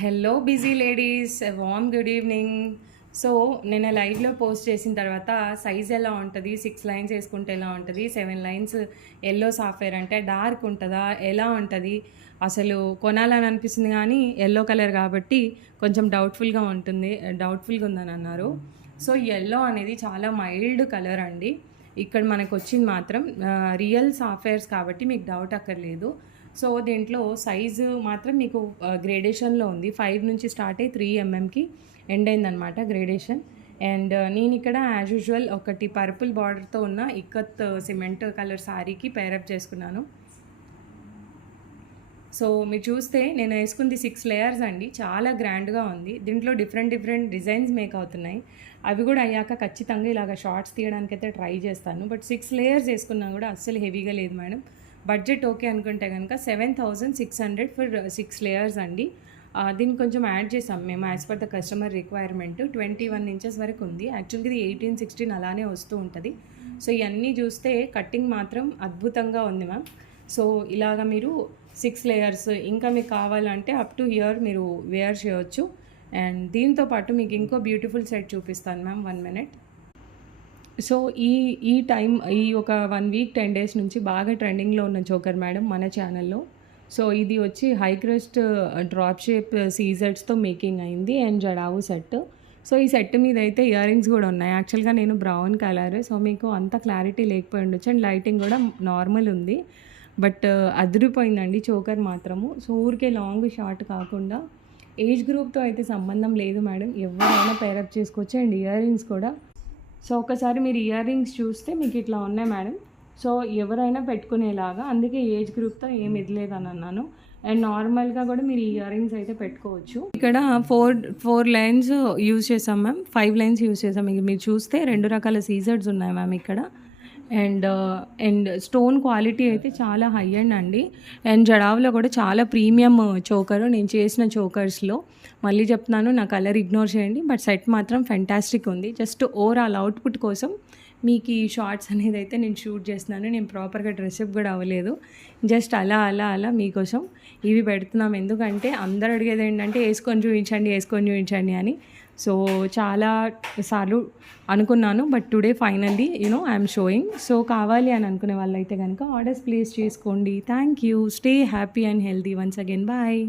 Hello busy ladies, వామ్ good evening. So నేను లైవ్లో post చేసిన తర్వాత సైజ్ ఎలా ఉంటుంది, 6 లైన్స్ వేసుకుంటే ఎలా ఉంటుంది, 7 లైన్స్ ఎల్లో సాఫ్ట్వేర్ అంటే డార్క్ ఉంటుందా, ఎలా ఉంటుంది, అసలు కొనాలని అనిపిస్తుంది కానీ ఎల్లో కలర్ కాబట్టి కొంచెం డౌట్ఫుల్గా ఉందని అన్నారు. సో ఎల్లో అనేది చాలా మైల్డ్ కలర్ అండి. ఇక్కడ మనకు వచ్చింది మాత్రం రియల్ సాఫ్ట్వేర్స్ కాబట్టి మీకు డౌట్ అక్కర్లేదు. సో దీంట్లో సైజు మాత్రం మీకు గ్రేడేషన్లో ఉంది. 5 నుంచి స్టార్ట్ అయ్యి 3 ఎంఎంకి ఎండ్ అయిందనమాట గ్రేడేషన్. అండ్ నేను ఇక్కడ యాజ్ యూజువల్ ఒకటి పర్పుల్ బార్డర్తో ఉన్న ఇక్కత్ సిమెంట్ కలర్ శారీకి పేరప్ చేసుకున్నాను. సో మీరు చూస్తే నేను వేసుకుంది 6 లేయర్స్ అండి. చాలా గ్రాండ్గా ఉంది. దీంట్లో డిఫరెంట్ డిజైన్స్ మేక్ అవుతున్నాయి. అవి కూడా అయ్యాక ఖచ్చితంగా ఇలాగ షార్ట్స్ తీయడానికి అయితే ట్రై చేస్తాను. బట్ 6 లేయర్స్ వేసుకున్నా కూడా అస్సలు హెవీగా లేదు మేడం. బడ్జెట్ ఓకే అనుకుంటే కనుక 7,600 ఫర్ 6 లేయర్స్ అండి. దీన్ని కొంచెం యాడ్ చేసాం మేము as per the customer requirement. 21 inches వరకు ఉంది. యాక్చువల్గా ఇది 18, 16 అలానే వస్తూ ఉంటుంది. సో ఇవన్నీ చూస్తే కట్టింగ్ మాత్రం అద్భుతంగా ఉంది మ్యామ్. సో ఇలాగ మీరు 6 లేయర్స్ ఇంకా మీకు కావాలంటే అప్ టు హియర్ మీరు వేర్ చేయవచ్చు. అండ్ దీంతో పాటు మీకు ఇంకో బ్యూటిఫుల్ సెట్ చూపిస్తాను మ్యామ్, 1 మినిట్. సో ఈ ఒక 1 వీక్ 10 డేస్ నుంచి బాగా ట్రెండింగ్లో ఉన్న చోకర్ మేడం మన ఛానల్లో. సో ఇది వచ్చి హై క్రెస్ట్ డ్రాప్ షేప్ సీజర్స్తో మేకింగ్ అయింది అండ్ జడావు సెట్. సో ఈ సెట్ మీద అయితే ఇయర్ రింగ్స్ కూడా ఉన్నాయి. యాక్చువల్గా నేను బ్రౌన్ కలర్, సో మీకు అంత క్లారిటీ లేకపోయి ఉండొచ్చు. అండ్ లైటింగ్ కూడా నార్మల్ ఉంది. బట్ అదిరిపోయిందండి చోకర్ మాత్రము. సో ఊరికే లాంగ్ షార్ట్ కాకుండా ఏజ్ గ్రూప్తో అయితే సంబంధం లేదు మేడం, ఎవరైనా పేరప్ చేసుకోవచ్చు. అండ్ ఇయర్ రింగ్స్ కూడా. సో ఒకసారి మీరు ఇయర్ రింగ్స్ చూస్తే మీకు ఇట్లా ఉన్నాయి మేడం. సో ఎవరైనా పెట్టుకునేలాగా, అందుకే ఏజ్ గ్రూప్తో ఏం ఇదిలేదని అన్నాను. అండ్ నార్మల్గా కూడా మీరు ఇయర్ రింగ్స్ అయితే పెట్టుకోవచ్చు. ఇక్కడ ఫోర్ లైన్స్ యూజ్ చేసాం మ్యామ్, 5 లైన్స్ యూజ్ చేసాం. మీరు చూస్తే 2 రకాల సీజర్స్ ఉన్నాయి మ్యామ్ ఇక్కడ. అండ్ స్టోన్ క్వాలిటీ అయితే చాలా హై అండ్ అండి. అండ్ జడావులో కూడా చాలా ప్రీమియం చోకరు నేను చేసిన చోకర్స్లో. మళ్ళీ చెప్తున్నాను, నా కలర్ ఇగ్నోర్ చేయండి. బట్ సెట్ మాత్రం ఫెంటాస్టిక్ ఉంది. జస్ట్ ఓవరాల్ అవుట్పుట్ కోసం మీకు ఈ షార్ట్స్ అనేది అయితే నేను షూట్ చేస్తున్నాను. నేను ప్రాపర్గా డ్రెస్అప్ కూడా అవ్వలేదు. జస్ట్ అలా మీకోసం ఇవి పెడుతున్నాం. ఎందుకంటే అందరు అడిగేది ఏంటంటే వేసుకొని చూపించండి అని. సో చాలా సార్లు అనుకున్నాను, but today finally I'm showing. So కావాలి అని అనుకునే వాళ్ళైతే కనుక ఆర్డర్స్ ప్లేస్ చేసుకోండి. Thank you. Stay happy and healthy once again. Bye.